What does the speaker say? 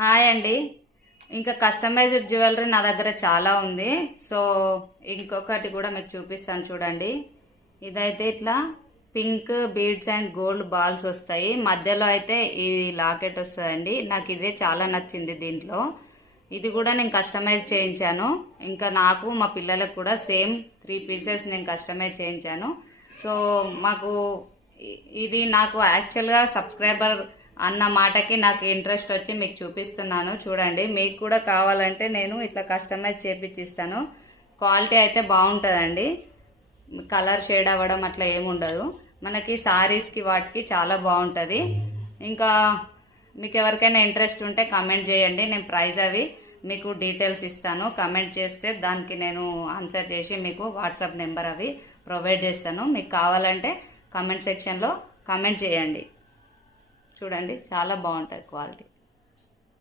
Hi అండి. ఇంకా customized jewellery నా దగ్గర చాలా ఉంది. సో ఇంకొకటి కూడా మీకు చూపిస్తాను చూడండి. ఇదైతే ఇట్లా pink beads and gold balls వస్తాయి. మధ్యలో అయితే ఈ లాకెట్ వస్తుందండి. నాకు ఇదే చాలా నచ్చింది. దీంట్లో ఇది కూడా నేను కస్టమైజ్ చేయించాను. ఇంకా నాకు మా పిల్లలకు కూడా సేమ్ 3 పీసెస్ నేను కస్టమైజ్ చేయించాను. సో మాకు ఇది నాకు యాక్చువల్గా సబ్స్క్రైబర్ అన్న మాటకి నాకు ఇంట్రెస్ట్ వచ్చి మీకు చూపిస్తున్నాను చూడండి. మీకు కూడా కావాలంటే నేను ఇట్లా కస్టమైజ్ చేపించిస్తాను. క్వాలిటీ అయితే బాగుంటుందండి. కలర్ షేడ్ అవ్వడం అట్లా ఏముండదు. మనకి సారీస్కి వాటికి చాలా బాగుంటుంది. ఇంకా మీకు ఎవరికైనా ఇంట్రెస్ట్ ఉంటే కమెంట్ చేయండి. నేను ప్రైస్ అవి మీకు డీటెయిల్స్ ఇస్తాను. కమెంట్ చేస్తే దానికి నేను ఆన్సర్ చేసి మీకు వాట్సాప్ నెంబర్ అవి ప్రొవైడ్ చేస్తాను. మీకు కావాలంటే కమెంట్ సెక్షన్లో కమెంట్ చేయండి. చూడండి చాలా బాగుంటుంది క్వాలిటీ.